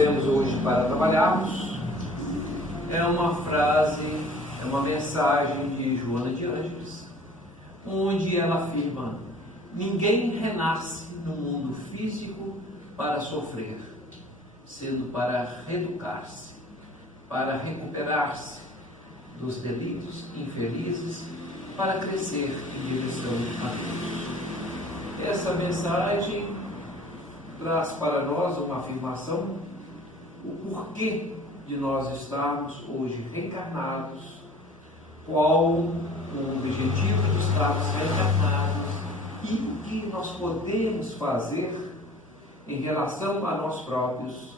trouxemos hoje para trabalharmos é uma frase, é uma mensagem de Joana de Ângeles, onde ela afirma: ninguém renasce no mundo físico para sofrer, sendo para reeducar-se, para recuperar-se dos delitos infelizes, para crescer em direção a Deus. Essa mensagem traz para nós uma afirmação, o porquê de nós estarmos hoje reencarnados, qual o objetivo de estarmos reencarnados e o que nós podemos fazer em relação a nós próprios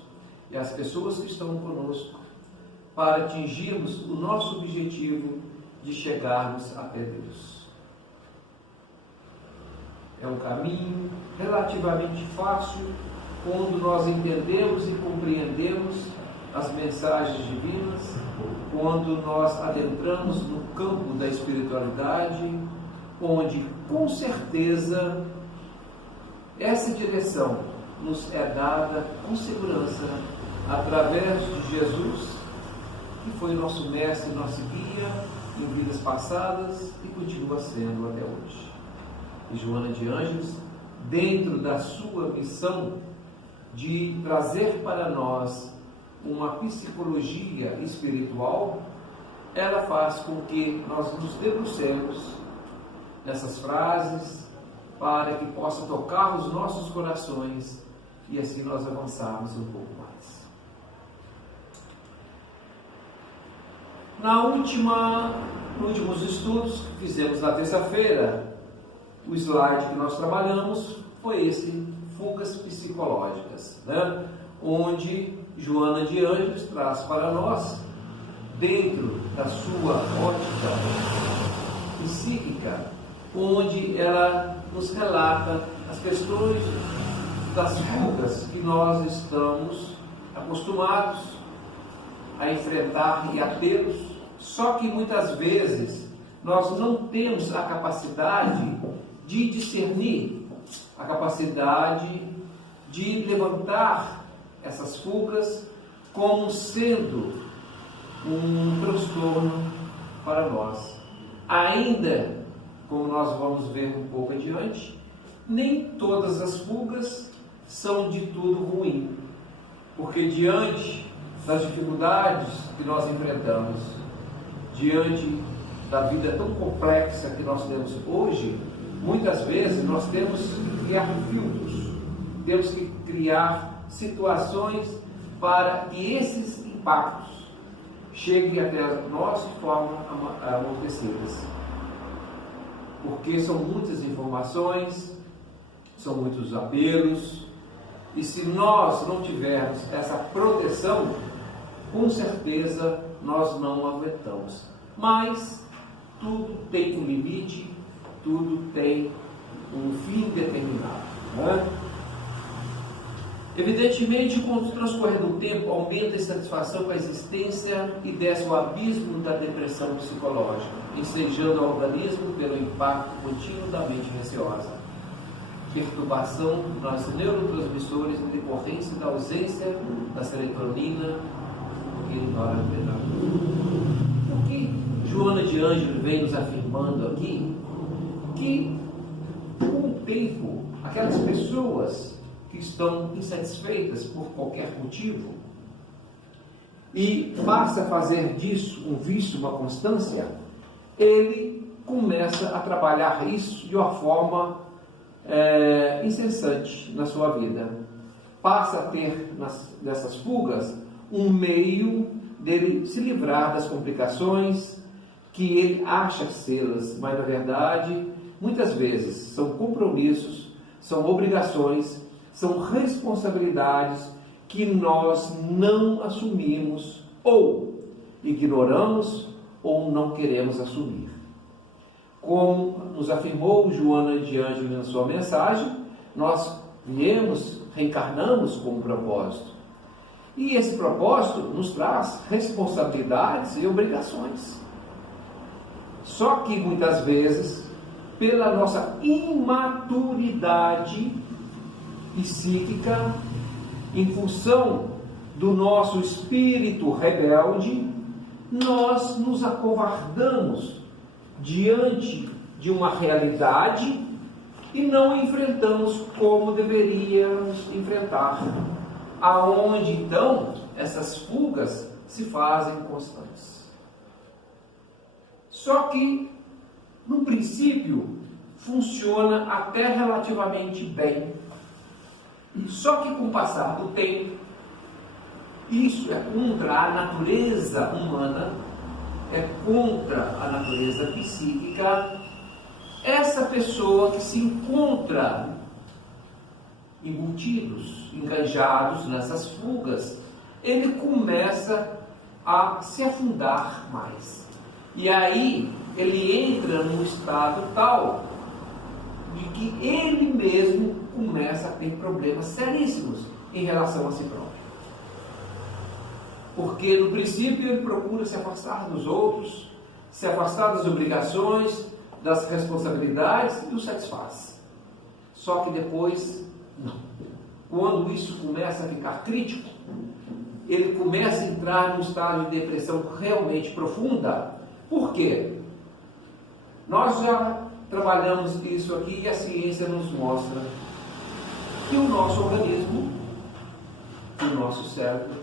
e às pessoas que estão conosco para atingirmos o nosso objetivo de chegarmos até Deus. É um caminho relativamente fácil quando nós entendemos e compreendemos as mensagens divinas, quando nós adentramos no campo da espiritualidade, onde com certeza essa direção nos é dada com segurança através de Jesus, que foi nosso mestre, nosso guia em vidas passadas e continua sendo até hoje. E Joana de Ângeles, dentro da sua missão de trazer para nós uma psicologia espiritual, ela faz com que nós nos debrucemos nessas frases para que possa tocar os nossos corações e assim nós avançarmos um pouco mais. Nos últimos estudos que fizemos na terça-feira, o slide que nós trabalhamos foi esse, fugas psicológicas, onde Joana de Ângeles traz para nós, dentro da sua ótica psíquica, onde ela nos relata as questões das fugas que nós estamos acostumados a enfrentar e a tê-los, só que muitas vezes nós não temos a capacidade de discernir, a capacidade de levantar essas fugas como sendo um transtorno para nós. Ainda, como nós vamos ver um pouco adiante, nem todas as fugas são de tudo ruim, porque diante das dificuldades que nós enfrentamos, diante da vida tão complexa que nós temos hoje, muitas vezes nós temos que criar filtros, temos que criar situações para que esses impactos cheguem até nós de forma amortecidas. Porque são muitas informações, são muitos apelos, e se nós não tivermos essa proteção, com certeza nós não aguentamos. Mas tudo tem um limite, tudo tem um fim determinado, Evidentemente, com o transcorrer do tempo, aumenta a insatisfação com a existência e desce o abismo da depressão psicológica, ensejando o organismo pelo impacto contínuo da mente receosa, perturbação nas neurotransmissores em decorrência da ausência da serotonina e noradrenalina. O que Joana de Ângeles vem nos afirmando aqui? Que com o tempo, aquelas pessoas que estão insatisfeitas por qualquer motivo e passa a fazer disso um vício, uma constância, ele começa a trabalhar isso de uma forma incessante na sua vida. Passa a ter nessas fugas um meio dele se livrar das complicações que ele acha sê-las, mas na verdade muitas vezes são compromissos, são obrigações, são responsabilidades que nós não assumimos, ou ignoramos, ou não queremos assumir. Como nos afirmou Joana de Ângeles na sua mensagem, nós reencarnamos com um propósito. E esse propósito nos traz responsabilidades e obrigações. Só que muitas vezes, pela nossa imaturidade psíquica, em função do nosso espírito rebelde, nós nos acovardamos diante de uma realidade e não enfrentamos como deveríamos enfrentar, aonde então essas fugas se fazem constantes. Só que, no princípio, funciona até relativamente bem. Só que com o passar do tempo, isso é contra a natureza humana, é contra a natureza psíquica. Essa pessoa que se encontra embutidos, enganjados nessas fugas, ele começa a se afundar mais. E aí ele entra num estado tal de que ele mesmo começa a ter problemas seríssimos em relação a si próprio. Porque no princípio ele procura se afastar dos outros, se afastar das obrigações, das responsabilidades e o satisfaz. Só que depois, não. Quando isso começa a ficar crítico, ele começa a entrar num estado de depressão realmente profunda. Por quê? Nós já trabalhamos isso aqui e a ciência nos mostra que o nosso organismo, o nosso cérebro,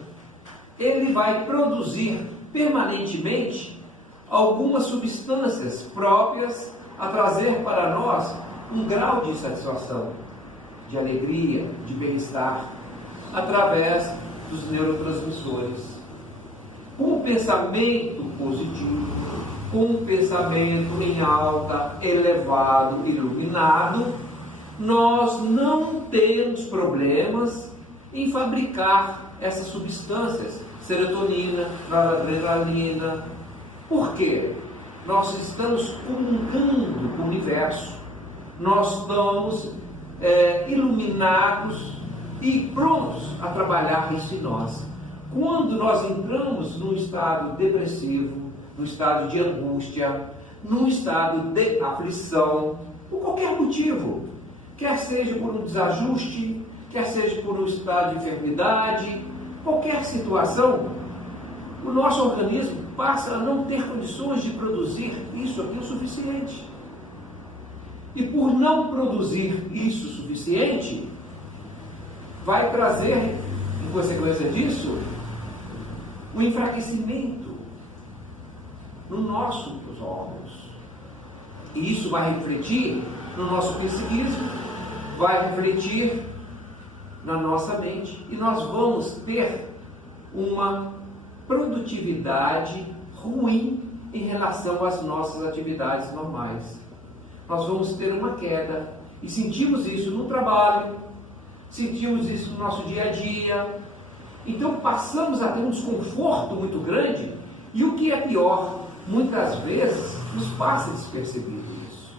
ele vai produzir permanentemente algumas substâncias próprias a trazer para nós um grau de satisfação, de alegria, de bem-estar, através dos neurotransmissores. Com o pensamento positivo, com o pensamento em alta, elevado, iluminado, nós não temos problemas em fabricar essas substâncias, serotonina, noradrenalina. Por quê? Nós estamos comungando com o universo, nós estamos iluminados e prontos a trabalhar isso em nós. Quando nós entramos num estado depressivo, num estado de angústia, num estado de aflição, por qualquer motivo, quer seja por um desajuste, quer seja por um estado de enfermidade, qualquer situação, o nosso organismo passa a não ter condições de produzir isso aqui o suficiente. E por não produzir isso o suficiente, vai trazer, em consequência disso, o enfraquecimento nos nossos órgãos. E isso vai refletir no nosso psiquismo, vai refletir na nossa mente, e nós vamos ter uma produtividade ruim em relação às nossas atividades normais. Nós vamos ter uma queda, e sentimos isso no trabalho, sentimos isso no nosso dia a dia. Então passamos a ter um desconforto muito grande, e o que é pior, muitas vezes nos passa despercebido isso.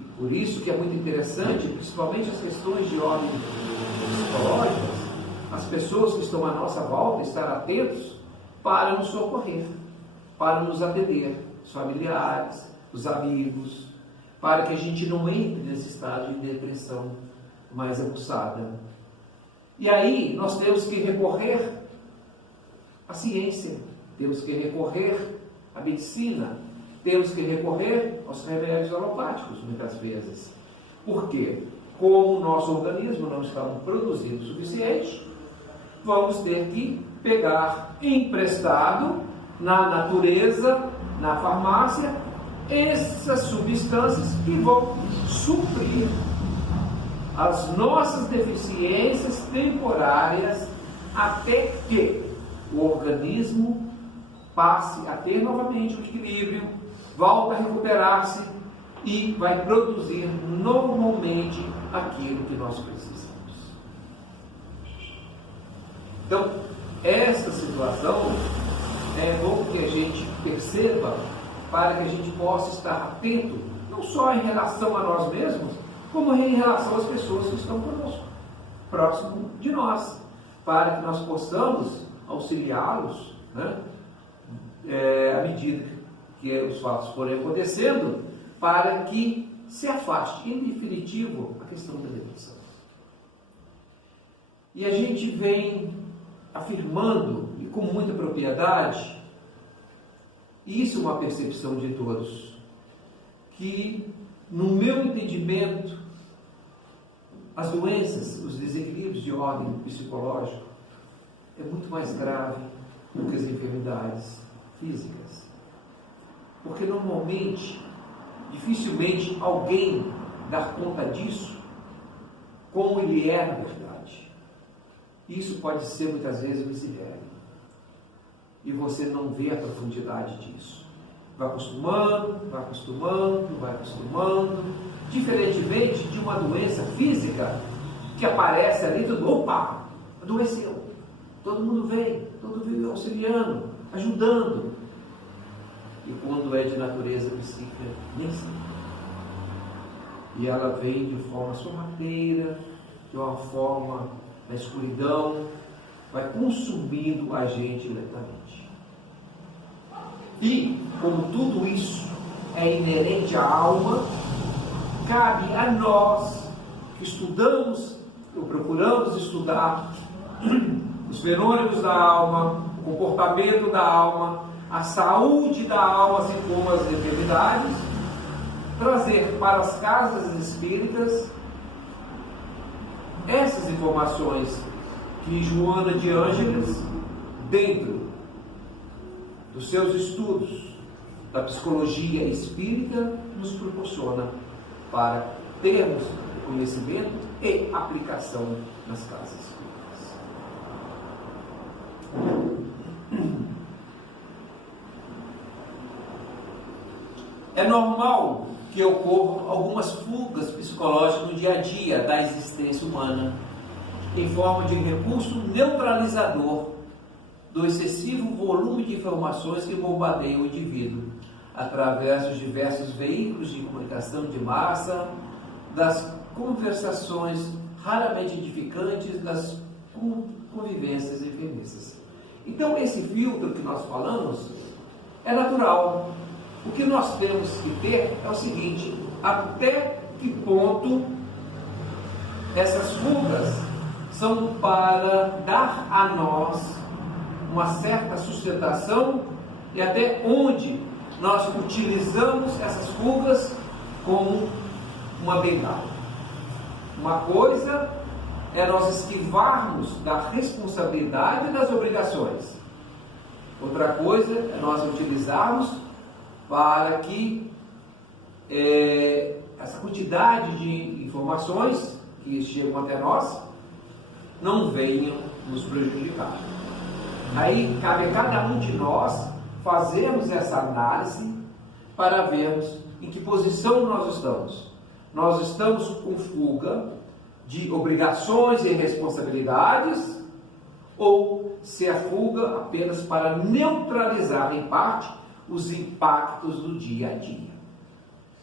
E por isso que é muito interessante, principalmente as questões de ordem psicológicas, as pessoas que estão à nossa volta estar atentos para nos socorrer, para nos atender, os familiares, os amigos, para que a gente não entre nesse estado de depressão mais aguçada. E aí nós temos que recorrer à ciência, temos que recorrer à medicina, temos que recorrer aos remédios alopáticos muitas vezes. Por quê? Como o nosso organismo não está produzindo o suficiente, vamos ter que pegar emprestado na natureza, na farmácia, essas substâncias que vão suprir as nossas deficiências temporárias até que o organismo passe a ter novamente o equilíbrio, volta a recuperar-se e vai produzir normalmente aquilo que nós precisamos. Então, essa situação é bom que a gente perceba, para que a gente possa estar atento, não só em relação a nós mesmos, como em relação às pessoas que estão conosco, próximo de nós, para que nós possamos auxiliá-los, né, à medida que os fatos forem acontecendo, para que se afaste, em definitivo, a questão da depressão. E a gente vem afirmando, e com muita propriedade, e isso é uma percepção de todos, que no meu entendimento, as doenças, os desequilíbrios de ordem psicológica é muito mais grave do que as enfermidades físicas. Porque normalmente, dificilmente alguém dá conta disso como ele é na verdade. Isso pode ser muitas vezes miséria. E você não vê a profundidade disso. Vai acostumando, vai acostumando, vai acostumando. Diferentemente de uma doença física que aparece ali, tudo, opa, adoeceu. Todo mundo vem, todo mundo vem auxiliando, ajudando. E quando é de natureza psíquica, nem sempre. E ela vem de forma sorrateira, de uma forma na escuridão, vai consumindo a gente lentamente. E, como tudo isso é inerente à alma, cabe a nós que estudamos, ou procuramos estudar os fenômenos da alma, o comportamento da alma, a saúde da alma, assim como as enfermidades, trazer para as casas espíritas essas informações que Joana de Ângeles, dentro dos seus estudos da psicologia espírita, nos proporciona para termos conhecimento e aplicação nas casas espíritas. É normal que ocorram algumas fugas psicológicas no dia a dia da existência humana, em forma de recurso neutralizador do excessivo volume de informações que bombardeiam o indivíduo, através dos diversos veículos de comunicação de massa, das conversações raramente edificantes, das convivências enfermiças. Então, esse filtro que nós falamos é natural. O que nós temos que ter é o seguinte: até que ponto essas fugas são para dar a nós uma certa sustentação e até onde nós utilizamos essas fugas como uma bengala. Uma coisa é nós esquivarmos da responsabilidade e das obrigações. Outra coisa é nós utilizarmos para que essa quantidade de informações que chegam até nós não venham nos prejudicar. Aí cabe a cada um de nós fazermos essa análise para vermos em que posição nós estamos. Nós estamos com fuga de obrigações e responsabilidades, ou se é fuga apenas para neutralizar em parte os impactos do dia a dia.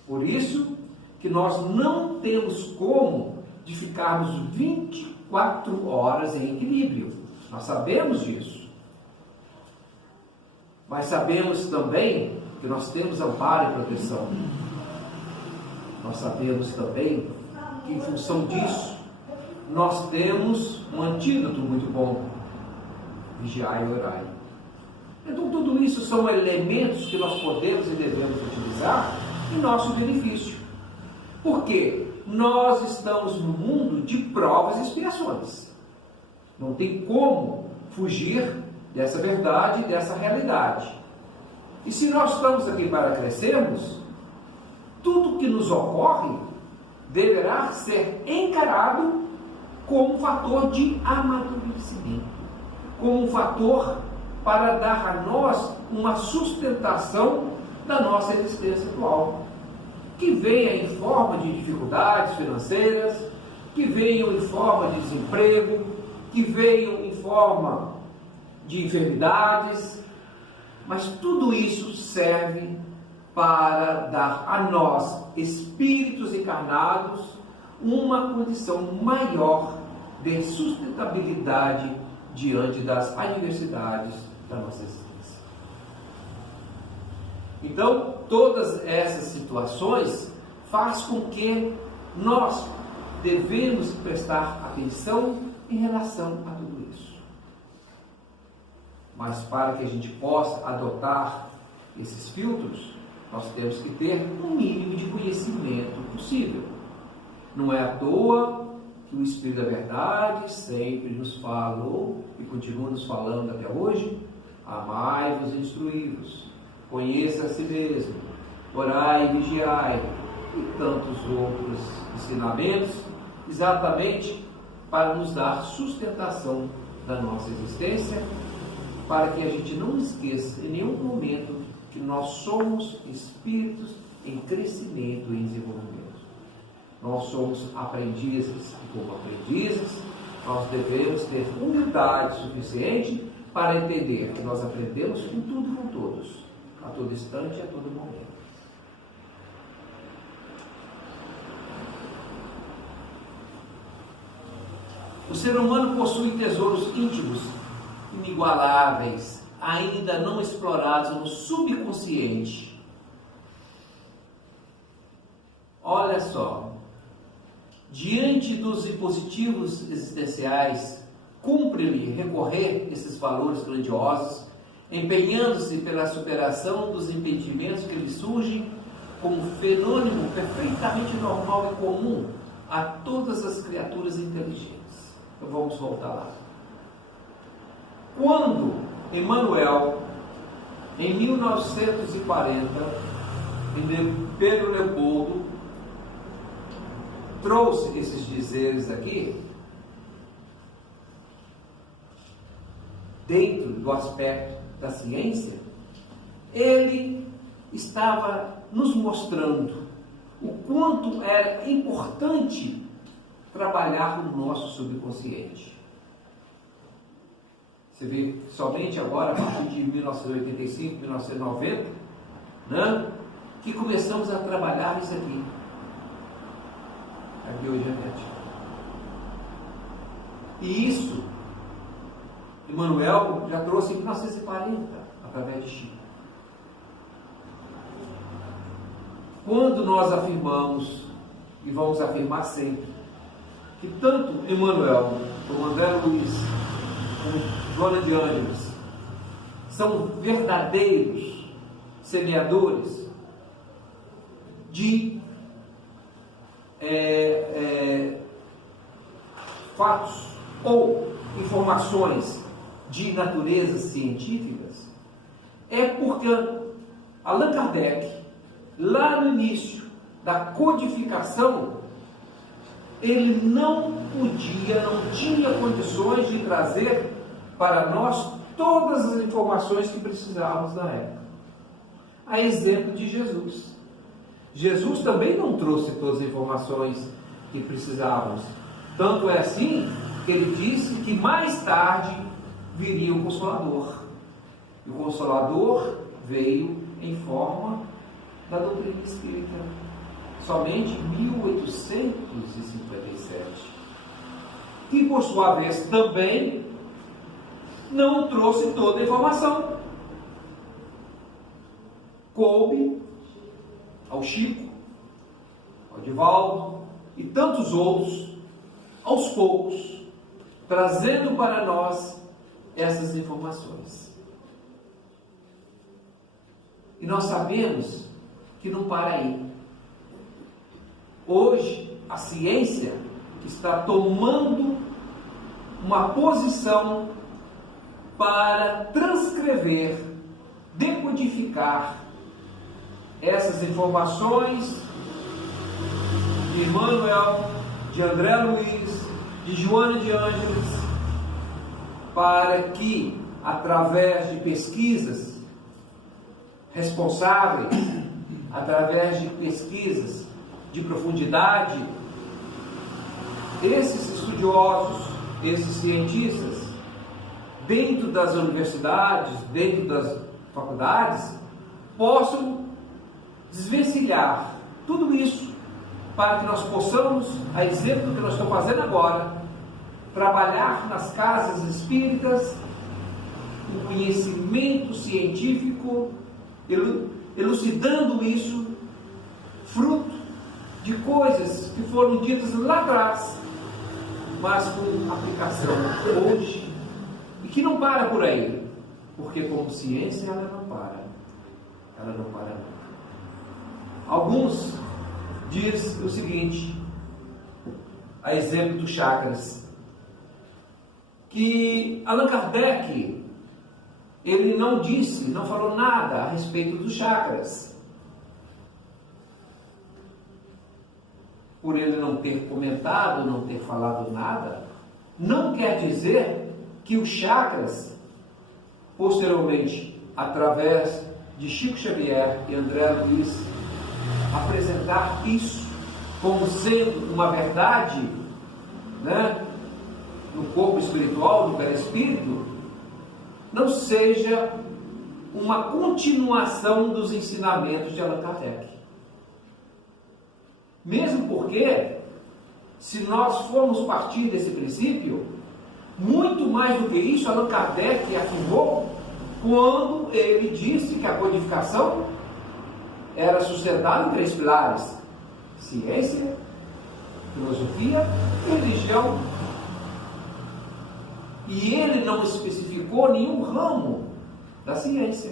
Por isso que nós não temos como de ficarmos 24 horas em equilíbrio. Nós sabemos disso. Mas sabemos também que nós temos amparo e proteção. Nós sabemos também que, em função disso, nós temos um antídoto muito bom: vigiar e orar. Então, tudo isso são elementos que nós podemos e devemos utilizar em nosso benefício. Por quê? Nós estamos no mundo de provas e expiações. Não tem como fugir dessa verdade, dessa realidade. E se nós estamos aqui para crescermos, tudo que nos ocorre deverá ser encarado como um fator de amadurecimento, como um fator para dar a nós uma sustentação da nossa existência atual, que venha em forma de dificuldades financeiras, que venham em forma de desemprego, que venham em forma de enfermidades, mas tudo isso serve para dar a nós, espíritos encarnados, uma condição maior de sustentabilidade diante das adversidades da nossa existência. Então, todas essas situações faz com que nós devemos prestar atenção em relação a tudo isso. Mas para que a gente possa adotar esses filtros, nós temos que ter um mínimo de conhecimento possível. Não é à toa que o Espírito da Verdade sempre nos falou e continua nos falando até hoje: amai-vos e instruí-vos, conheça a si mesmo, orai e vigiai, e tantos outros ensinamentos, exatamente para nos dar sustentação da nossa existência, para que a gente não esqueça em nenhum momento que nós somos espíritos em crescimento e desenvolvimento. Nós somos aprendizes, e como aprendizes, nós devemos ter humildade suficiente para entender que nós aprendemos com tudo e com todos, a todo instante e a todo momento. O ser humano possui tesouros íntimos, inigualáveis, ainda não explorados no subconsciente. Olha só, diante dos impositivos existenciais, cumpre-lhe recorrer esses valores grandiosos, empenhando-se pela superação dos impedimentos que lhe surgem como fenômeno perfeitamente normal e comum a todas as criaturas inteligentes. Então vamos voltar lá. Quando Emmanuel, em 1940, em Pedro Leopoldo, trouxe esses dizeres aqui, dentro do aspecto da ciência, ele estava nos mostrando o quanto era importante trabalhar com o nosso subconsciente. Você vê, somente agora, a partir de 1985, 1990, né, que começamos a trabalhar isso aqui. A biogenética. E isso, Emmanuel já trouxe em 1940, através de Chico. Quando nós afirmamos, e vamos afirmar sempre, que tanto Emmanuel, como André Luiz, como Joana de Ângeles, são verdadeiros semeadores de fatos ou informações de naturezas científicas, é porque Allan Kardec, lá no início da codificação, ele não tinha condições de trazer para nós todas as informações que precisávamos na época. A exemplo de Jesus. Jesus também não trouxe todas as informações que precisávamos. Tanto é assim que ele disse que mais tarde viria o Consolador. E o Consolador veio em forma da doutrina espírita, somente em 1857. Que, por sua vez, também não trouxe toda a informação. Coube ao Chico, ao Divaldo e tantos outros, aos poucos, trazendo para nós essas informações. E nós sabemos que não para aí. Hoje, a ciência está tomando uma posição para transcrever, decodificar essas informações de Emmanuel, de André Luiz, de Joana de Ângeles, para que, através de pesquisas responsáveis, através de pesquisas de profundidade, esses estudiosos, esses cientistas, dentro das universidades, dentro das faculdades, possam desvencilhar tudo isso, para que nós possamos, a exemplo do que nós estamos fazendo agora, trabalhar nas casas espíritas o conhecimento científico, elucidando isso, fruto de coisas que foram ditas lá atrás, mas com aplicação hoje, e que não para por aí, porque como ciência ela não para nunca. Alguns dizem o seguinte, a exemplo dos chakras, que Allan Kardec, ele não falou nada a respeito dos chakras. Por ele não ter comentado, não ter falado nada, não quer dizer que os chakras, posteriormente, através de Chico Xavier e André Luiz, apresentar isso como sendo uma verdade, né, no corpo espiritual, no perispírito, não seja uma continuação dos ensinamentos de Allan Kardec. Mesmo porque, se nós formos partir desse princípio, muito mais do que isso, Allan Kardec afirmou quando ele disse que a codificação era sustentada em 3 pilares: ciência, filosofia e religião. E ele não especificou nenhum ramo da ciência.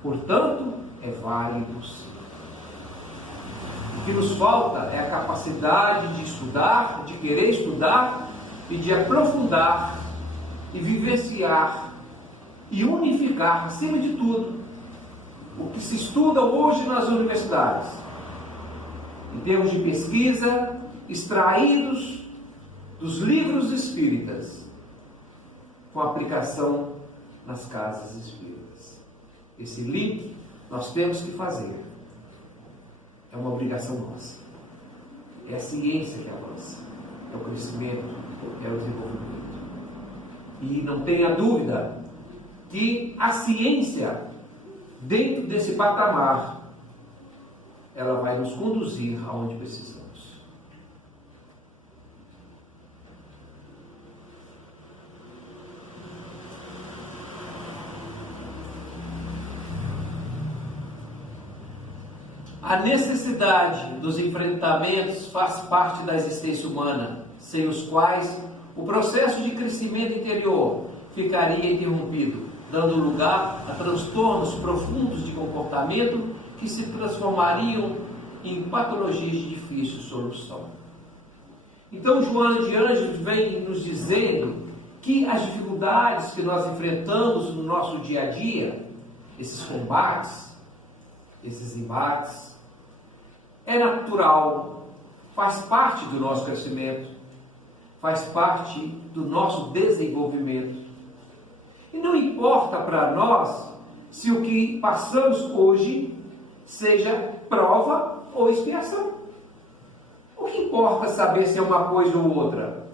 Portanto, é válido. O que nos falta é a capacidade de estudar, de querer estudar e de aprofundar e vivenciar e unificar, acima de tudo, o que se estuda hoje nas universidades, em termos de pesquisa, extraídos dos livros espíritas, com aplicação nas casas espíritas. Esse link nós temos que fazer. É uma obrigação nossa. É a ciência que avança, é o crescimento, é o desenvolvimento. E não tenha dúvida que a ciência, dentro desse patamar, ela vai nos conduzir aonde precisamos. A necessidade dos enfrentamentos faz parte da existência humana, sem os quais o processo de crescimento interior ficaria interrompido, dando lugar a transtornos profundos de comportamento que se transformariam em patologias de difícil solução. Então, Joana de Ângeles vem nos dizendo que as dificuldades que nós enfrentamos no nosso dia a dia, esses combates, esses embates, é natural, faz parte do nosso crescimento, faz parte do nosso desenvolvimento. E não importa para nós se o que passamos hoje seja prova ou expiação. O que importa saber se é uma coisa ou outra?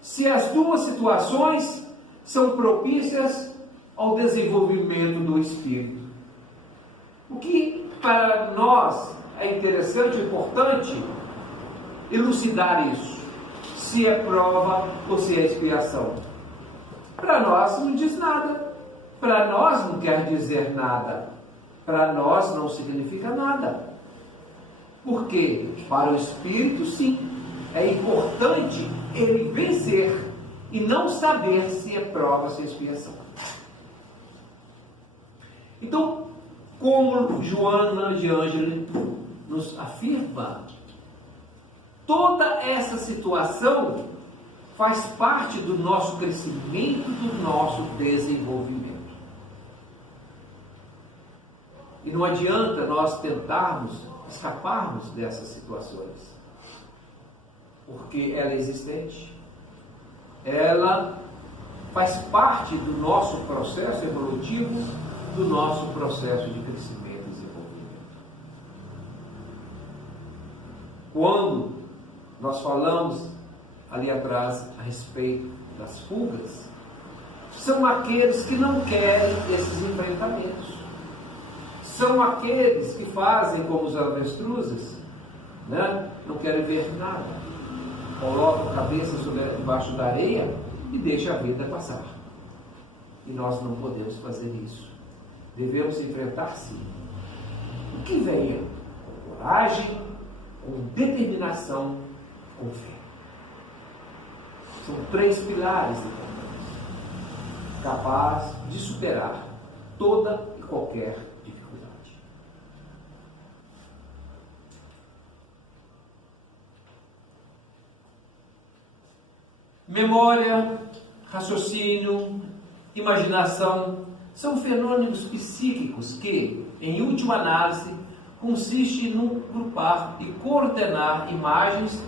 Se as duas situações são propícias ao desenvolvimento do espírito. O que para nós é interessante e importante elucidar isso, se é prova ou se é expiação. Para nós não diz nada, para nós não quer dizer nada, para nós não significa nada. Porque para o espírito, sim, é importante ele vencer e não saber se é prova ou se é expiação. Então, como Joana de Ângeles nos afirma, toda essa situação faz parte do nosso crescimento, do nosso desenvolvimento. E não adianta nós tentarmos escaparmos dessas situações, porque ela é existente, ela faz parte do nosso processo evolutivo, do nosso processo de crescimento e desenvolvimento. Quando nós falamos ali atrás a respeito das fugas, são aqueles que não querem esses enfrentamentos. São aqueles que fazem como os avestruzes, né? Não querem ver nada. Colocam a cabeça debaixo da areia e deixam a vida passar. E nós não podemos fazer isso. Devemos enfrentar sim. O que venha, com coragem, com determinação, com fé. São 3 pilares importantes, capazes de superar toda e qualquer dificuldade. Memória, raciocínio, imaginação são fenômenos psíquicos que, em última análise, consiste em agrupar e coordenar imagens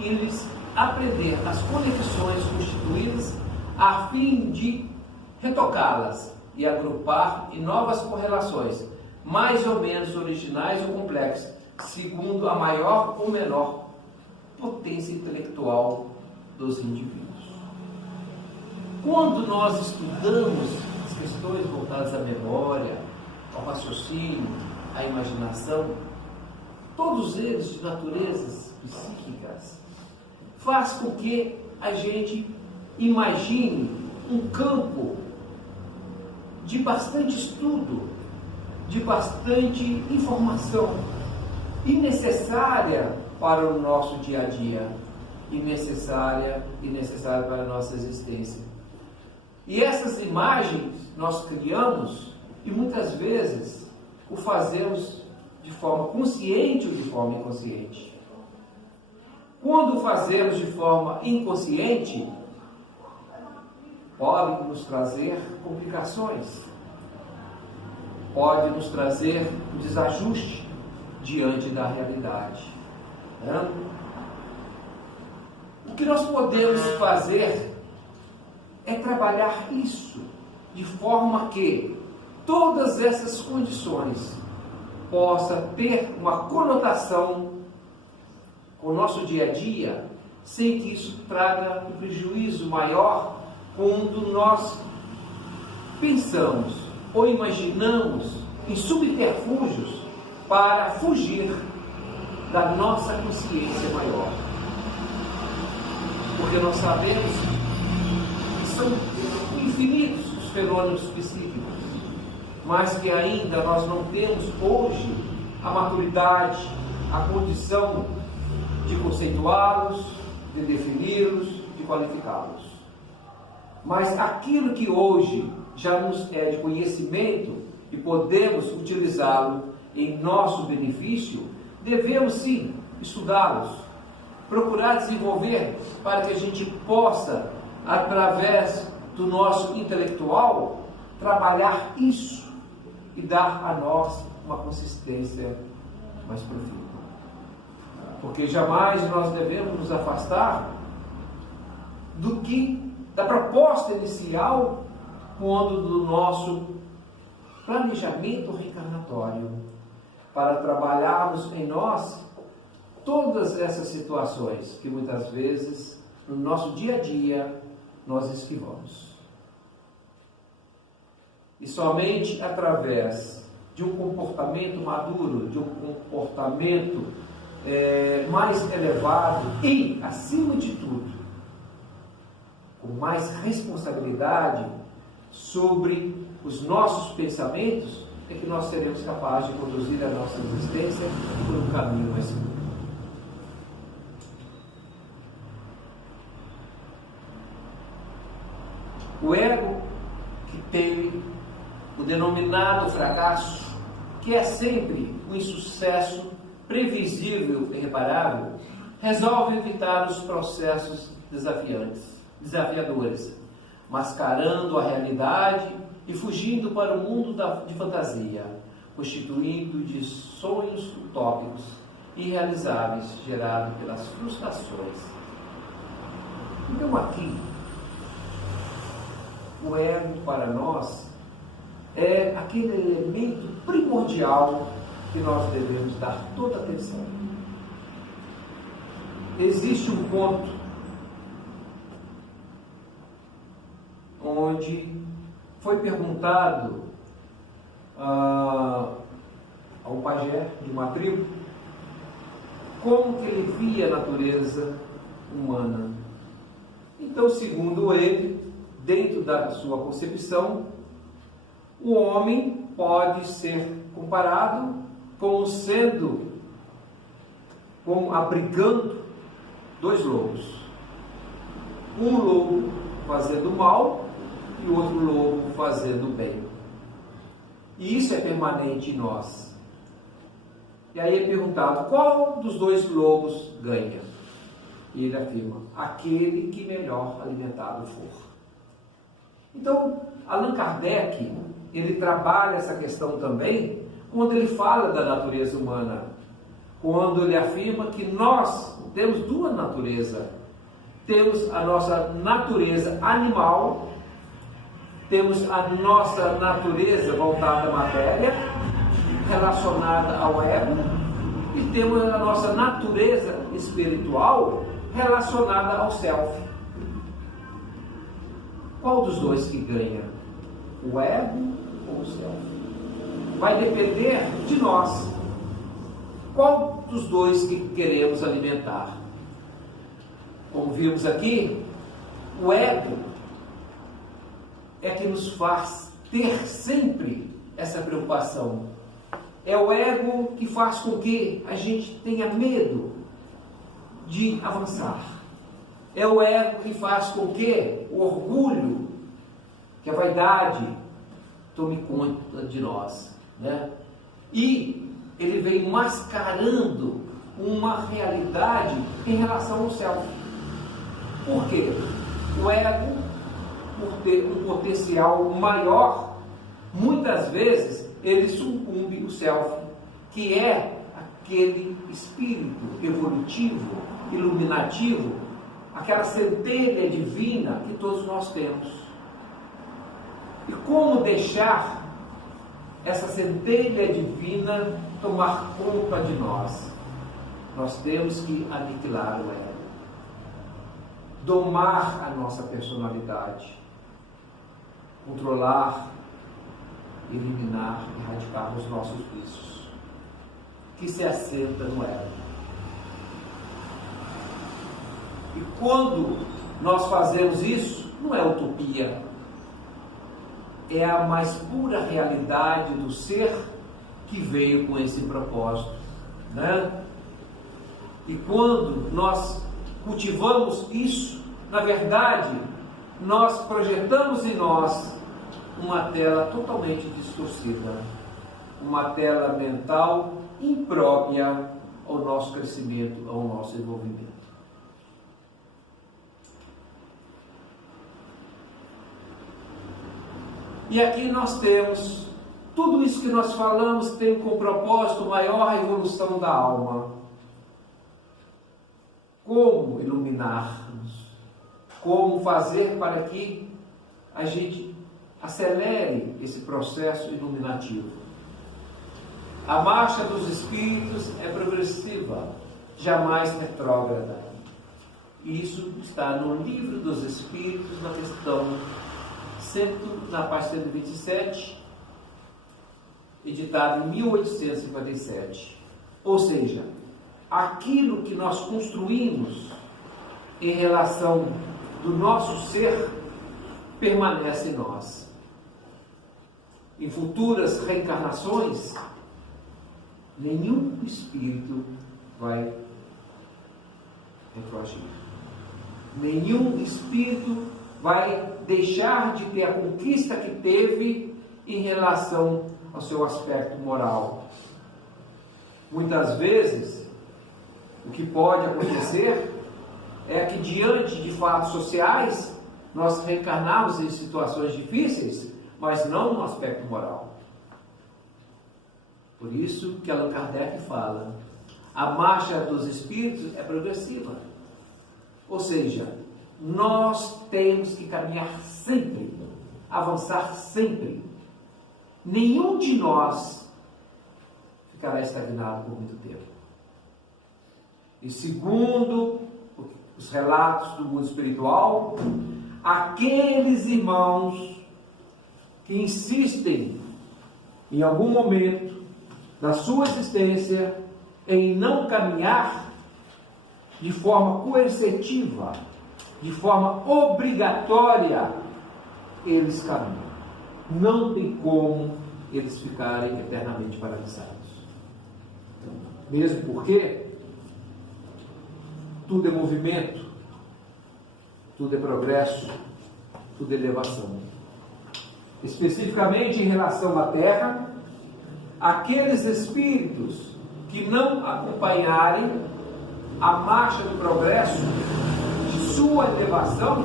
e lhes aprender as conexões constituídas a fim de retocá-las e agrupar em novas correlações, mais ou menos originais ou complexas, segundo a maior ou menor potência intelectual dos indivíduos. Quando nós estudamos as questões voltadas à memória, ao raciocínio, à imaginação, todos eles de naturezas psíquicas, faz com que a gente imagine um campo de bastante estudo, de bastante informação, e necessária para o nosso dia a dia, e necessária para a nossa existência. E essas imagens nós criamos e muitas vezes o fazemos de forma consciente ou de forma inconsciente. Quando o fazemos de forma inconsciente, pode nos trazer complicações, pode nos trazer um desajuste diante da realidade. Né? O que nós podemos fazer é trabalhar isso de forma que todas essas condições possam ter uma conotação com o nosso dia a dia, sem que isso traga um prejuízo maior quando nós pensamos ou imaginamos em subterfúgios para fugir da nossa consciência maior. Porque nós sabemos que são infinitos os fenômenos psíquicos, mas que ainda nós não temos hoje a maturidade, a condição de conceituá-los, de defini-los, de qualificá-los. Mas aquilo que hoje já nos é de conhecimento e podemos utilizá-lo em nosso benefício, devemos sim estudá-los, procurar desenvolver para que a gente possa, através do nosso intelectual, trabalhar isso e dar a nós uma consistência mais profunda. Porque jamais nós devemos nos afastar da proposta inicial, quando do nosso planejamento reencarnatório, para trabalharmos em nós todas essas situações que muitas vezes no nosso dia a dia nós esquivamos. E somente através de um comportamento maduro, de um comportamento mais elevado e, acima de tudo, com mais responsabilidade sobre os nossos pensamentos, é que nós seremos capazes de conduzir a nossa existência por um caminho mais seguro. O ego, que teve o denominado fracasso, que é sempre um insucesso previsível e irreparável, resolve evitar os processos desafiadores, mascarando a realidade e fugindo para o mundo de fantasia, constituindo de sonhos utópicos irrealizáveis gerados pelas frustrações. Então aqui, o ego para nós é aquele elemento primordial que nós devemos dar toda atenção. Existe um ponto onde foi perguntado ao pajé de uma tribo como que ele via a natureza humana. Então, segundo ele, dentro da sua concepção, o homem pode ser comparado como sendo como abrigando dois lobos. Um lobo fazendo mal e o outro lobo fazendo bem. E isso é permanente em nós. E aí é perguntado, qual dos dois lobos ganha? E ele afirma, aquele que melhor alimentado for. Então, Allan Kardec, ele trabalha essa questão também, quando ele fala da natureza humana, quando ele afirma que nós temos duas naturezas. Temos a nossa natureza animal, temos a nossa natureza voltada à matéria, relacionada ao ego, e temos a nossa natureza espiritual relacionada ao self. Qual dos dois que ganha? O ego ou o self? Vai depender de nós. Qual dos dois que queremos alimentar? Como vimos aqui, o ego é que nos faz ter sempre essa preocupação. É o ego que faz com que a gente tenha medo de avançar. É o ego que faz com que o orgulho, que a vaidade tome conta de nós, né? E ele vem mascarando uma realidade em relação ao self. Por quê? O ego, por ter um potencial maior, muitas vezes ele sucumbe o self, que é aquele espírito evolutivo, iluminativo, aquela centelha divina que todos nós temos. E como deixar essa centelha divina tomar conta de nós? Nós temos que aniquilar o ego, domar a nossa personalidade, controlar, eliminar, erradicar os nossos vícios, que se assenta no ego. E quando nós fazemos isso, não é utopia, é a mais pura realidade do ser que veio com esse propósito, né? E quando nós cultivamos isso, na verdade, nós projetamos em nós uma tela totalmente distorcida, uma tela mental imprópria ao nosso crescimento, ao nosso desenvolvimento. E aqui nós temos, tudo isso que nós falamos tem como propósito maior a evolução da alma. Como iluminar-nos? Como fazer para que a gente acelere esse processo iluminativo? A marcha dos espíritos é progressiva, jamais retrógrada. Isso está no Livro dos Espíritos, na questão na página 127, editado em 1857. Ou seja, aquilo que nós construímos em relação do nosso ser permanece em nós. Em futuras reencarnações, nenhum espírito vai retroagir. Nenhum espírito vai deixar de ter a conquista que teve em relação ao seu aspecto moral. Muitas vezes, o que pode acontecer é que, diante de fatos sociais, nós reencarnamos em situações difíceis, mas não no aspecto moral. Por isso que Allan Kardec fala, a marcha dos espíritos é progressiva. Ou seja, nós temos que caminhar sempre, avançar sempre. Nenhum de nós ficará estagnado por muito tempo. E segundo os relatos do mundo espiritual, aqueles irmãos que insistem em algum momento da sua existência em não caminhar de forma coercitiva, de forma obrigatória, eles caminham. Não tem como eles ficarem eternamente paralisados. Mesmo porque tudo é movimento, tudo é progresso, tudo é elevação. Especificamente em relação à Terra, aqueles espíritos que não acompanharem a marcha do progresso de sua elevação,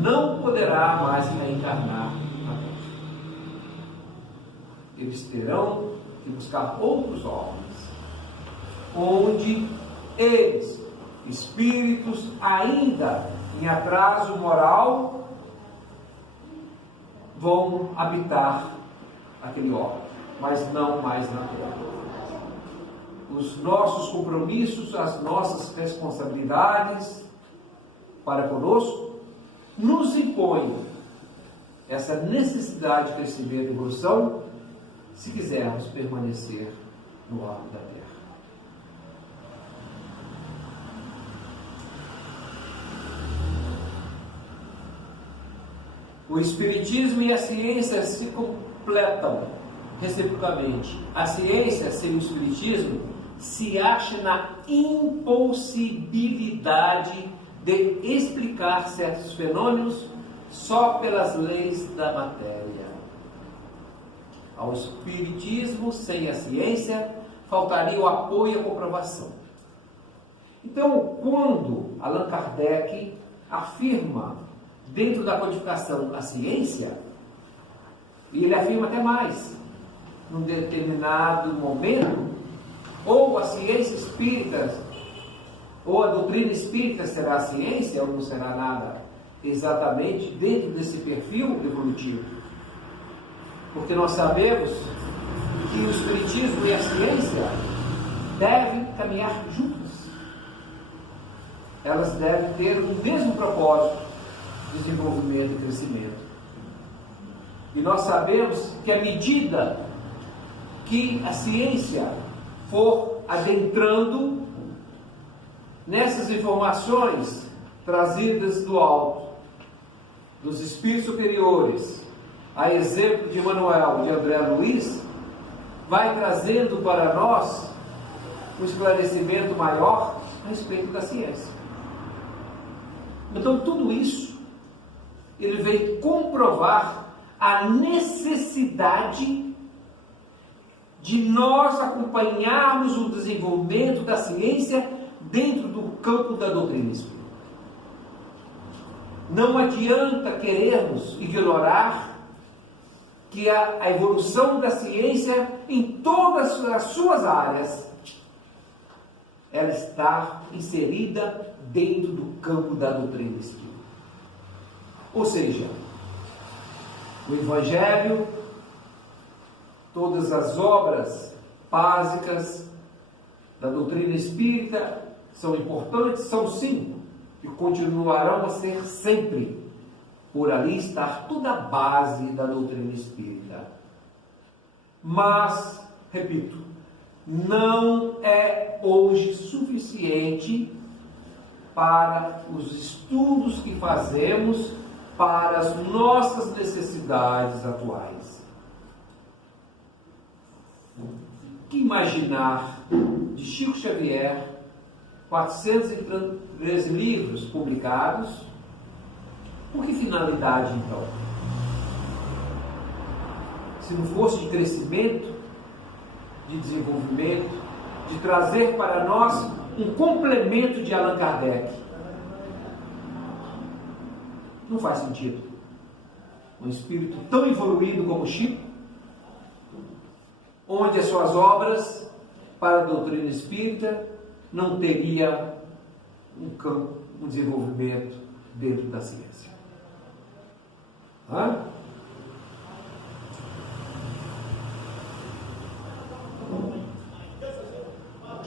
não poderá mais reencarnar na Terra. Eles terão que buscar outros órgãos, onde eles, espíritos ainda em atraso moral, vão habitar aquele órgão, mas não mais na Terra. Os nossos compromissos, as nossas responsabilidades para conosco, nos impõem essa necessidade de crescimento e evolução, se quisermos permanecer no órgão da Terra. O Espiritismo e a ciência se completam reciprocamente. A ciência, sem o Espiritismo, se acha na impossibilidade de explicar certos fenômenos só pelas leis da matéria. Ao Espiritismo, sem a ciência, faltaria o apoio e a comprovação. Então, quando Allan Kardec afirma dentro da codificação a ciência, e ele afirma até mais, num determinado momento, ou a ciência espírita, ou a doutrina espírita será a ciência, ou não será nada, exatamente dentro desse perfil evolutivo. Porque nós sabemos que o Espiritismo e a ciência devem caminhar juntas. Elas devem ter o mesmo propósito, desenvolvimento e crescimento. E nós sabemos que à medida que a ciência for adentrando nessas informações trazidas do alto, dos espíritos superiores, a exemplo de Manuel e de André Luiz, vai trazendo para nós um esclarecimento maior a respeito da ciência. Então, tudo isso, ele veio comprovar a necessidade de nós acompanharmos o desenvolvimento da ciência dentro do campo da doutrina espírita. Não adianta querermos ignorar que a evolução da ciência em todas as suas áreas, ela está inserida dentro do campo da doutrina espírita. Ou seja, o Evangelho, todas as obras básicas da doutrina espírita são importantes, são sim, e continuarão a ser sempre. Por ali está toda a base da doutrina espírita. Mas, repito, não é hoje suficiente para os estudos que fazemos para as nossas necessidades atuais. O que imaginar de Chico Xavier, 413 livros publicados? Por que finalidade, então? Se não fosse de crescimento, de desenvolvimento, de trazer para nós um complemento de Allan Kardec. Não faz sentido. Um espírito tão evoluído como Chico, onde as suas obras para a doutrina espírita não teria um campo, um desenvolvimento dentro da ciência.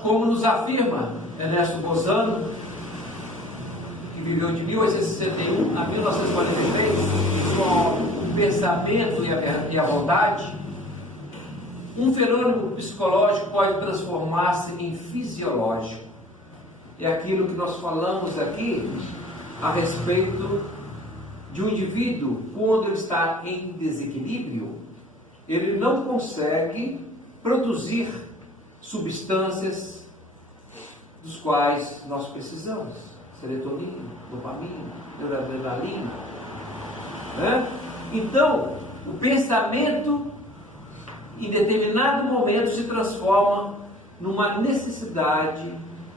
Como nos afirma Ernesto Bozano, que viveu de 1861 a 1943, com o pensamento e a vontade, um fenômeno psicológico pode transformar-se em fisiológico. É aquilo que nós falamos aqui a respeito de um indivíduo, quando ele está em desequilíbrio, ele não consegue produzir substâncias dos quais nós precisamos: serotonina, dopamina, noradrenalina, né? Então, o pensamento, em determinado momento, se transforma numa necessidade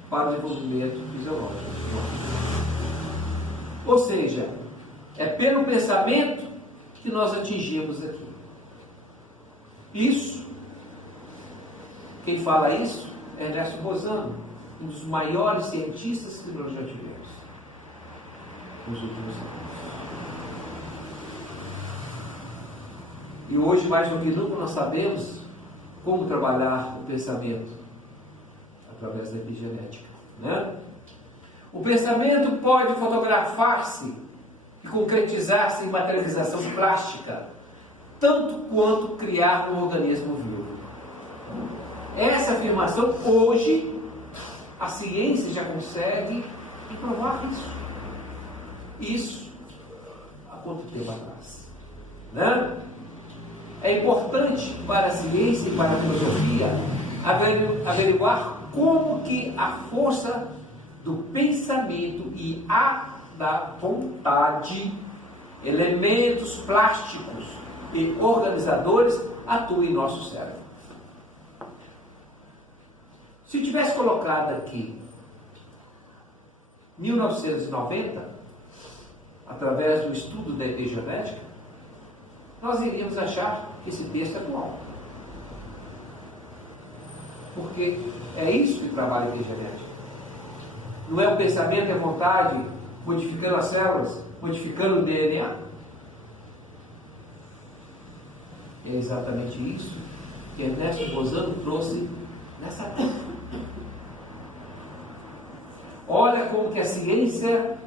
para o desenvolvimento fisiológico. Ou seja, é pelo pensamento que nós atingimos aqui. Isso, quem fala isso é Ernesto Bozano, um dos maiores cientistas que nós já tivemos nos últimos anos. E hoje, mais do que nunca, nós sabemos como trabalhar o pensamento através da epigenética, né? O pensamento pode fotografar-se e concretizar-se em materialização plástica, tanto quanto criar um organismo vivo. Essa afirmação, hoje, a ciência já consegue comprovar isso. Isso há quanto tempo atrás, né? É importante para a ciência e para a filosofia averiguar como que a força do pensamento e a da vontade, elementos plásticos e organizadores, atuam em nosso cérebro. Se tivesse colocado aqui 1990, através do estudo da epigenética, nós iríamos achar que esse texto é atual. Porque é isso que trabalha a epigenética. Não é o pensamento e a vontade modificando as células, modificando o DNA? É exatamente isso que Ernesto Bozano trouxe nessa terra. Olha como que a ciência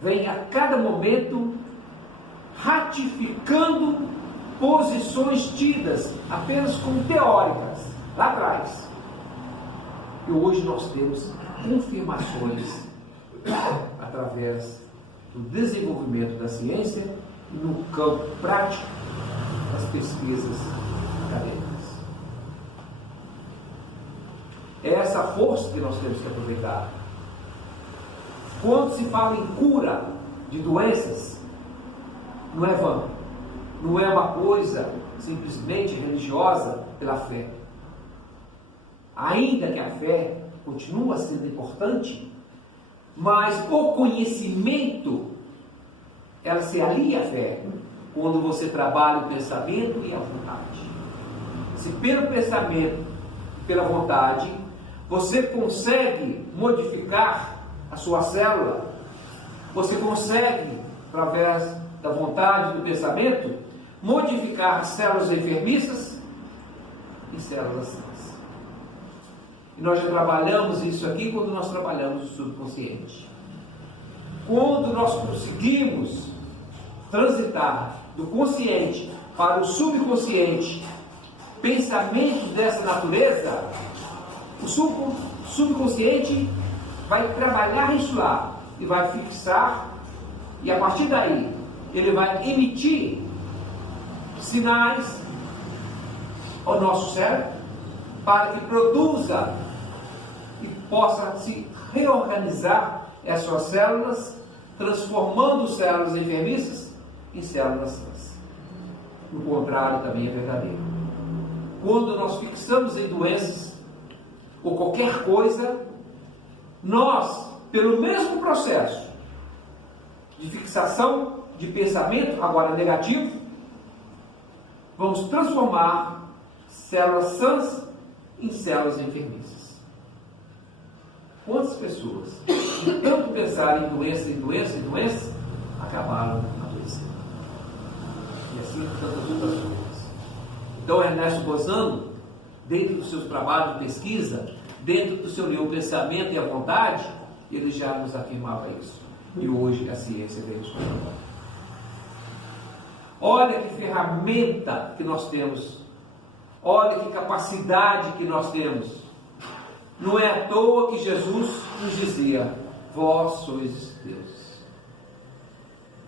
vem a cada momento ratificando posições tidas apenas como teóricas lá atrás. E hoje nós temos confirmações através do desenvolvimento da ciência e no campo prático das pesquisas acadêmicas. É essa força que nós temos que aproveitar. Quando se fala em cura de doenças, não é vã, não é uma coisa simplesmente religiosa pela fé. Ainda que a fé continua sendo importante, mas o conhecimento, ela se alia à fé quando você trabalha o pensamento e a vontade. Se pelo pensamento e pela vontade você consegue modificar a sua célula, você consegue, através da vontade e do pensamento, modificar células enfermiças e células sãs. E nós já trabalhamos isso aqui quando nós trabalhamos o subconsciente. Quando nós conseguimos transitar do consciente para o subconsciente pensamentos dessa natureza, o subconsciente vai trabalhar isso lá e vai fixar, e a partir daí ele vai emitir sinais ao nosso cérebro para que produza e possa se reorganizar as suas células, transformando células enfermiças em células sãs. O contrário também é verdadeiro. Quando nós fixamos em doenças ou qualquer coisa, nós, pelo mesmo processo de fixação de pensamento, agora negativo, vamos transformar células sãs em células enfermiças. Quantas pessoas, de tanto pensar em doença, acabaram adoecendo? E assim tantas outras coisas. Então, Ernesto Bozano, dentro dos seus trabalhos de pesquisa, dentro do seu livro Pensamento e a Vontade, ele já nos afirmava isso. E hoje a ciência veio nos comprovar. Olha que ferramenta que nós temos. Olha que capacidade que nós temos. Não é à toa que Jesus nos dizia: vós sois Deus.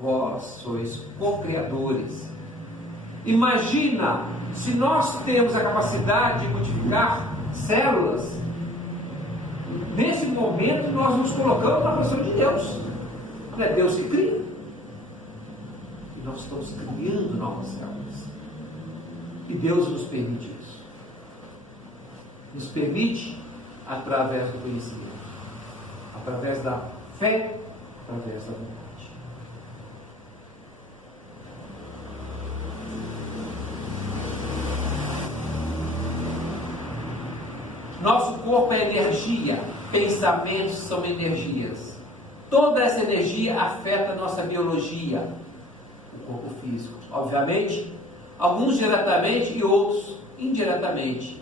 Vós sois co-criadores. Imagina se nós temos a capacidade de modificar células nesse momento nós nos colocamos na posição de Deus. Não é Deus que cria. E nós estamos criando novas células. E Deus nos permite isso. Nos permite através do conhecimento, através da fé, através da vontade. Nosso corpo é energia, pensamentos são energias. Toda essa energia afeta a nossa biologia, o corpo físico. Obviamente, alguns diretamente e outros indiretamente.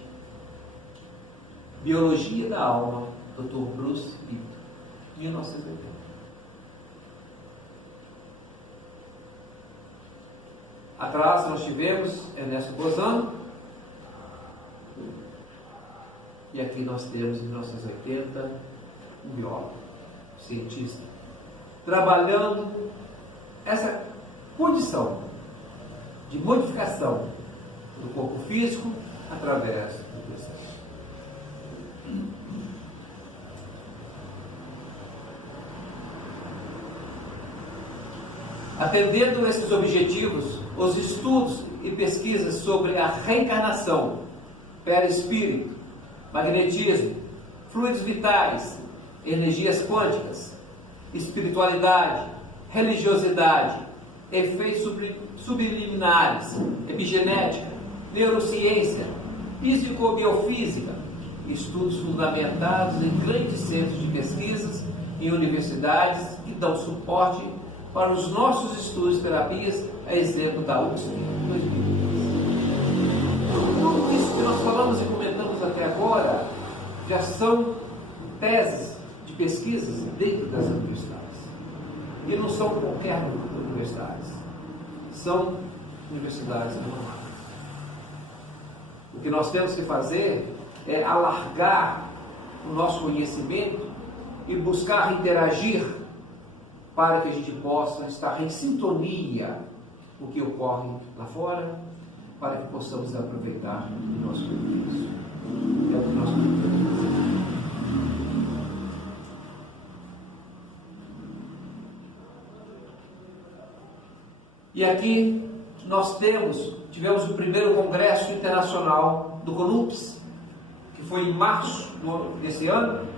Biologia da alma, Dr. Bruce Lipton, 1980. Atrás nós tivemos Ernesto Bozano, e aqui nós temos em 1980 um biólogo, cientista, trabalhando essa condição de modificação do corpo físico através do pensamento. Atendendo a esses objetivos, os estudos e pesquisas sobre a reencarnação, perispírito, magnetismo, fluidos vitais, energias quânticas, espiritualidade, religiosidade, efeitos subliminares, epigenética, neurociência, físico-biofísica, estudos fundamentados em grandes centros de pesquisas em universidades que dão suporte para os nossos estudos e terapias, a exemplo da USP 2002. Tudo isso que nós falamos e comentamos até agora já são teses de pesquisas dentro das universidades. E não são qualquer universidades. São universidades renomadas. O que nós temos que fazer é alargar o nosso conhecimento e buscar interagir para que a gente possa estar em sintonia com o que ocorre lá fora, para que possamos aproveitar o nosso benefício. É o que nós podemos fazer. E aqui nós tivemos o primeiro congresso internacional do CONUPS, que foi em março desse ano,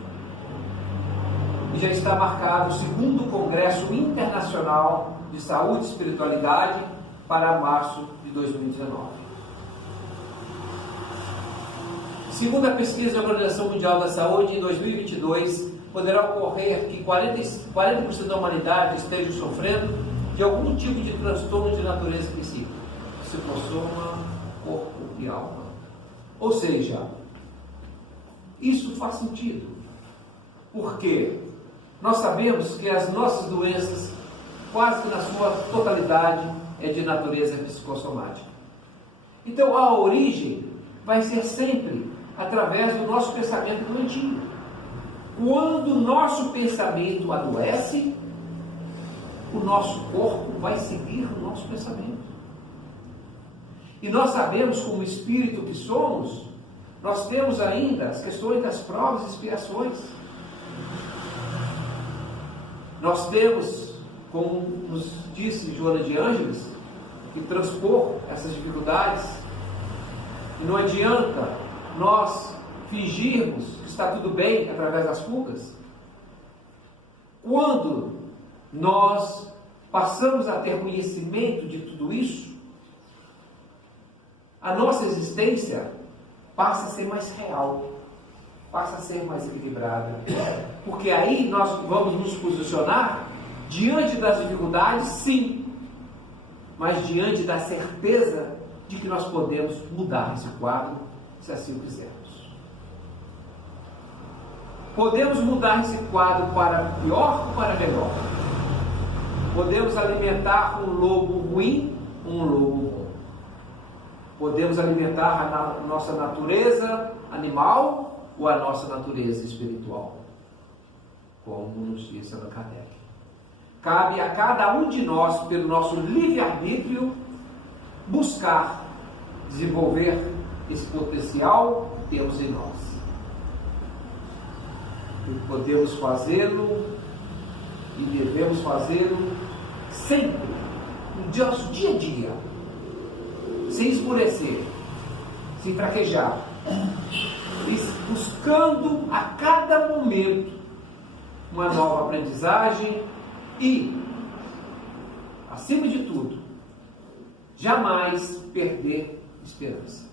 e já está marcado o segundo congresso internacional de saúde e espiritualidade para março de 2019. Segundo a pesquisa da Organização Mundial da Saúde, em 2022 poderá ocorrer que 40% da humanidade esteja sofrendo de algum tipo de transtorno de natureza psíquica, que se consoma corpo e alma. Ou seja, isso faz sentido, porque nós sabemos que as nossas doenças, quase que na sua totalidade, é de natureza psicossomática. Então a origem vai ser sempre através do nosso pensamento doentio. Quando o nosso pensamento adoece, o nosso corpo vai seguir o nosso pensamento. E nós sabemos, como espírito que somos, nós temos ainda as questões das provas e expiações. Nós temos, como nos disse Joana de Ângeles, que transpor essas dificuldades. E não adianta nós fingirmos que está tudo bem através das fugas. Quando nós passamos a ter conhecimento de tudo isso, a nossa existência passa a ser mais real, passa a ser mais equilibrada, porque aí nós vamos nos posicionar diante das dificuldades, sim, mas diante da certeza de que nós podemos mudar esse quadro, se assim o quisermos. Podemos mudar esse quadro para pior ou para melhor. Podemos alimentar um lobo ruim, um lobo bom. Podemos alimentar a nossa natureza animal ou a nossa natureza espiritual, como nos disse Allan Kardec. Cabe a cada um de nós, pelo nosso livre-arbítrio, buscar desenvolver esse potencial que temos em nós. e podemos fazê-lo e devemos fazê-lo sempre, no nosso dia a dia, sem esmorecer, sem fraquejar, buscando a cada momento uma nova aprendizagem e, acima de tudo, jamais perder esperança.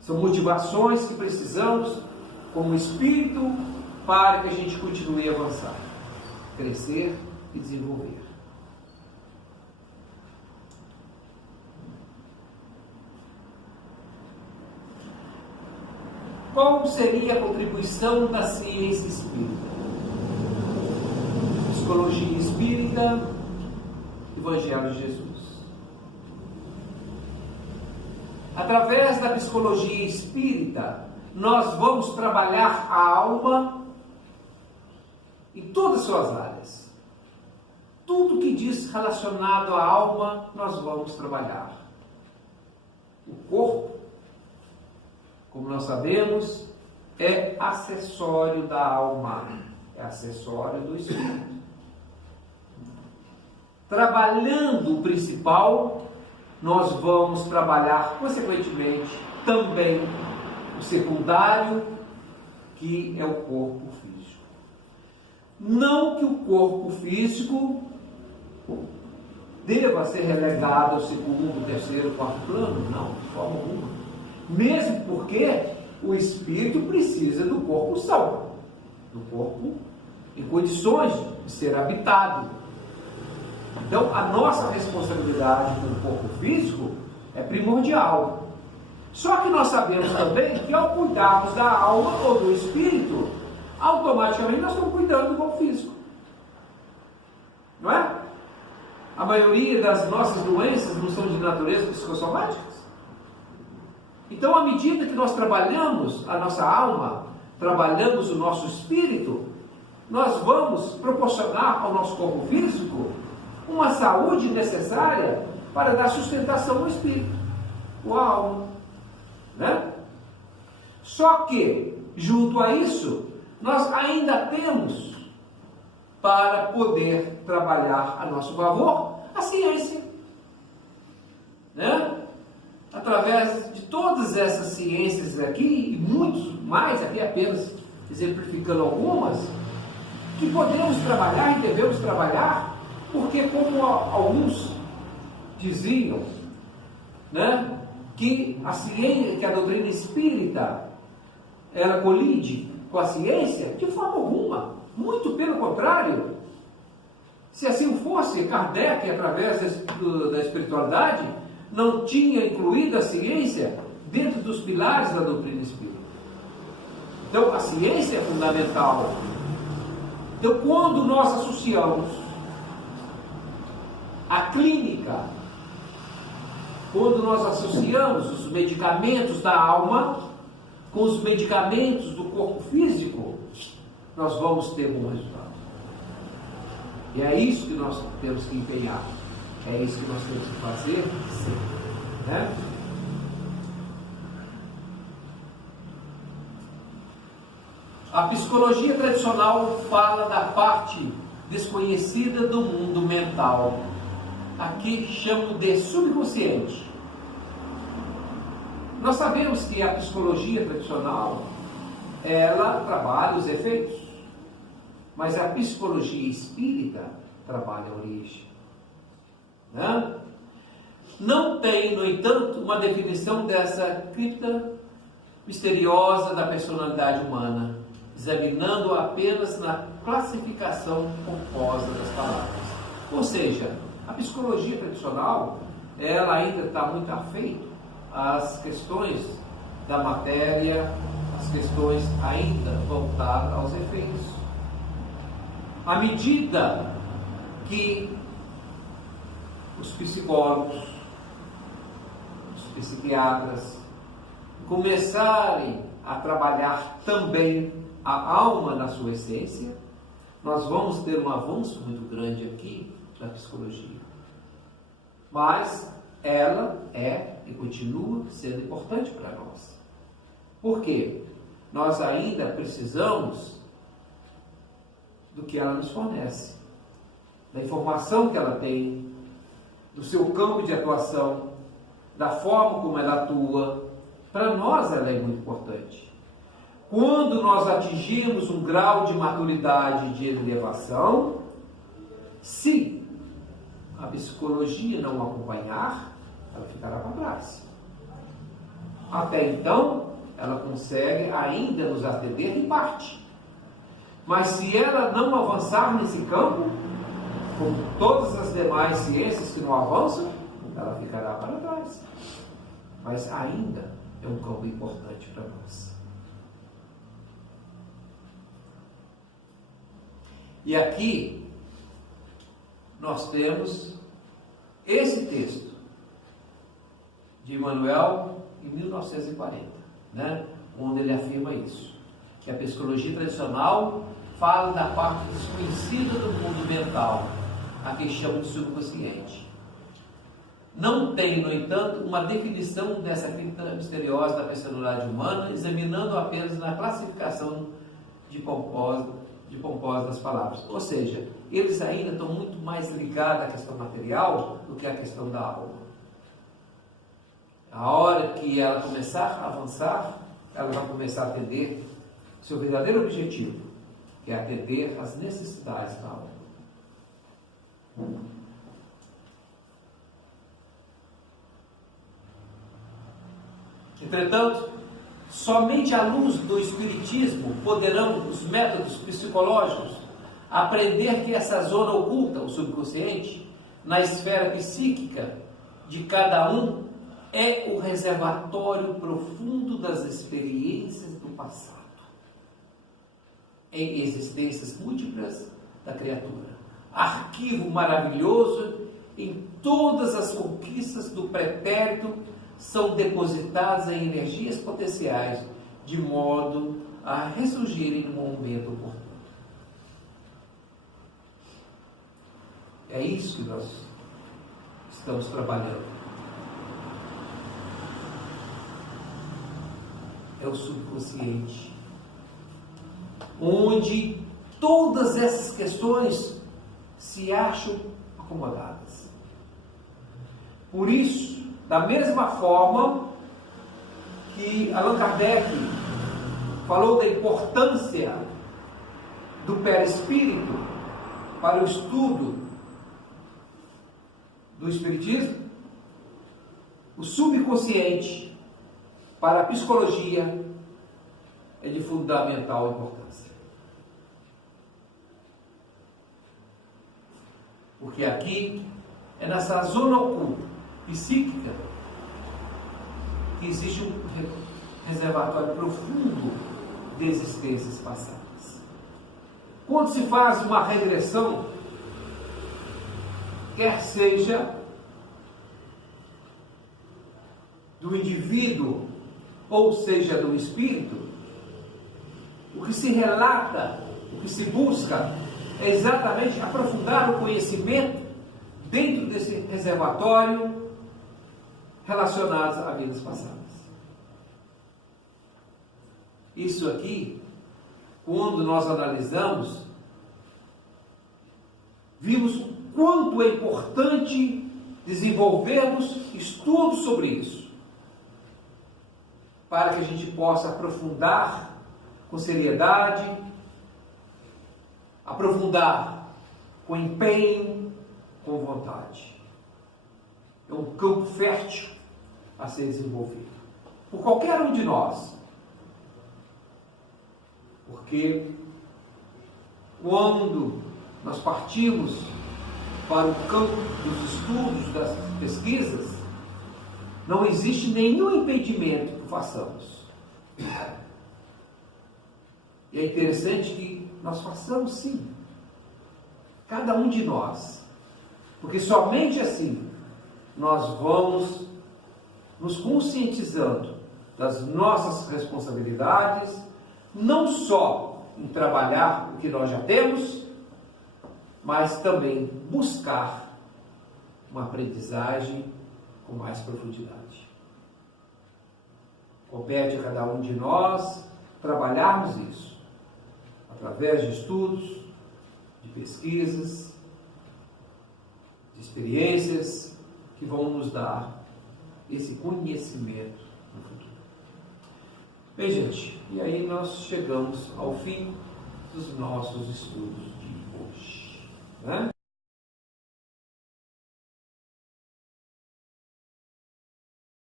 São motivações que precisamos como espírito para que a gente continue a avançar, crescer e desenvolver. Qual seria a contribuição da ciência espírita? Psicologia espírita, Evangelho de Jesus. Através da psicologia espírita, nós vamos trabalhar a alma em todas as suas áreas. Tudo que diz relacionado à alma, nós vamos trabalhar. O corpo, como nós sabemos, é acessório da alma, é acessório do espírito. Trabalhando o principal, nós vamos trabalhar, consequentemente, também o secundário, que é o corpo físico. Não que o corpo físico deva ser relegado ao segundo, terceiro, quarto plano, não, de forma alguma. Mesmo porque o espírito precisa do corpo são, do corpo em condições de ser habitado. Então, a nossa responsabilidade com o corpo físico é primordial. Só que nós sabemos também que ao cuidarmos da alma ou do espírito, automaticamente nós estamos cuidando do corpo físico. Não é? A maioria das nossas doenças não são de natureza psicossomáticas. Então, à medida que nós trabalhamos a nossa alma, trabalhamos o nosso espírito, nós vamos proporcionar ao nosso corpo físico uma saúde necessária para dar sustentação ao espírito, à alma, né? Só que, junto a isso, nós ainda temos, para poder trabalhar a nosso favor, a ciência, né? Através de todas essas ciências aqui, e muitos mais, aqui apenas exemplificando algumas, que podemos trabalhar e devemos trabalhar, porque como alguns diziam, né, que a ciência, que a doutrina espírita, ela colide com a ciência, de forma alguma, muito pelo contrário. Se assim fosse, Kardec, através da espiritualidade, não tinha incluído a ciência dentro dos pilares da doutrina espírita. Então, a ciência é fundamental. Então, quando nós associamos a clínica, quando nós associamos os medicamentos da alma com os medicamentos do corpo físico, nós vamos ter bom resultado. E é isso que nós temos que empenhar. É isso que nós temos que fazer sempre, né? A psicologia tradicional fala da parte desconhecida do mundo mental. Aqui chamo de subconsciente. Nós sabemos que a psicologia tradicional, ela trabalha os efeitos, mas a psicologia espírita trabalha a origem. Né? Não tem, no entanto, uma definição dessa cripta misteriosa da personalidade humana, examinando apenas na classificação composta das palavras. Ou seja, a psicologia tradicional, ela ainda está muito afeita às questões da matéria, às questões ainda voltadas aos efeitos. À medida que os psicólogos, os psiquiatras começarem a trabalhar também a alma na sua essência, nós vamos ter um avanço muito grande aqui da psicologia. Mas ela é e continua sendo importante para nós. Por quê? nós ainda precisamos do que ela nos fornece, da informação que ela tem, do seu campo de atuação, da forma como ela atua. Para nós ela é muito importante. Quando nós atingirmos um grau de maturidade e de elevação, se a psicologia não acompanhar, ela ficará para trás. Até então, ela consegue ainda nos atender em parte. Mas se ela não avançar nesse campo, como todas as demais ciências que não avançam, ela ficará para trás. Mas ainda é um campo importante para nós. E aqui nós temos esse texto de Emmanuel em 1940, né? Onde ele afirma isso, que a psicologia tradicional fala da parte desconhecida do mundo mental, a que chama de subconsciente. Não tem, no entanto, uma definição dessa cripta misteriosa da personalidade humana, examinando apenas na classificação de pomposa das palavras. Ou seja, eles ainda estão muito mais ligados à questão material do que à questão da alma. A hora que ela começar a avançar, ela vai começar a atender seu verdadeiro objetivo, que é atender às necessidades da alma. Entretanto, somente à luz do Espiritismo poderão os métodos psicológicos aprender que essa zona oculta, o subconsciente, na esfera psíquica de cada um, é o reservatório profundo das experiências do passado, em existências múltiplas da criatura. Arquivo maravilhoso em todas as conquistas do pretérito são depositadas em energias potenciais, de modo a ressurgirem no momento oportuno. É isso que nós estamos trabalhando. É o subconsciente, onde todas essas questões se acham acomodadas. Por isso, da mesma forma que Allan Kardec falou da importância do perispírito para o estudo do Espiritismo, o subconsciente para a psicologia é de fundamental importância. Porque aqui é nessa zona oculta, psíquica, que existe um reservatório profundo de existências passadas. Quando se faz uma regressão, quer seja do indivíduo ou seja do espírito, o que se relata, o que se busca é exatamente aprofundar o conhecimento dentro desse reservatório relacionados a vidas passadas. Isso aqui, quando nós analisamos, vimos o quanto é importante desenvolvermos estudos sobre isso, para que a gente possa aprofundar com seriedade, aprofundar com empenho, com vontade. É um campo fértil a ser desenvolvido por qualquer um de nós. Porque quando nós partimos para o campo dos estudos, das pesquisas, não existe nenhum impedimento que façamos. E é interessante que nós façamos sim, cada um de nós, porque somente assim nós vamos nos conscientizando das nossas responsabilidades, não só em trabalhar o que nós já temos, mas também buscar uma aprendizagem com mais profundidade. Compete a cada um de nós trabalharmos isso através de estudos, de pesquisas, de experiências que vão nos dar esse conhecimento no futuro. Bem, gente, e aí nós chegamos ao fim dos nossos estudos de hoje, né?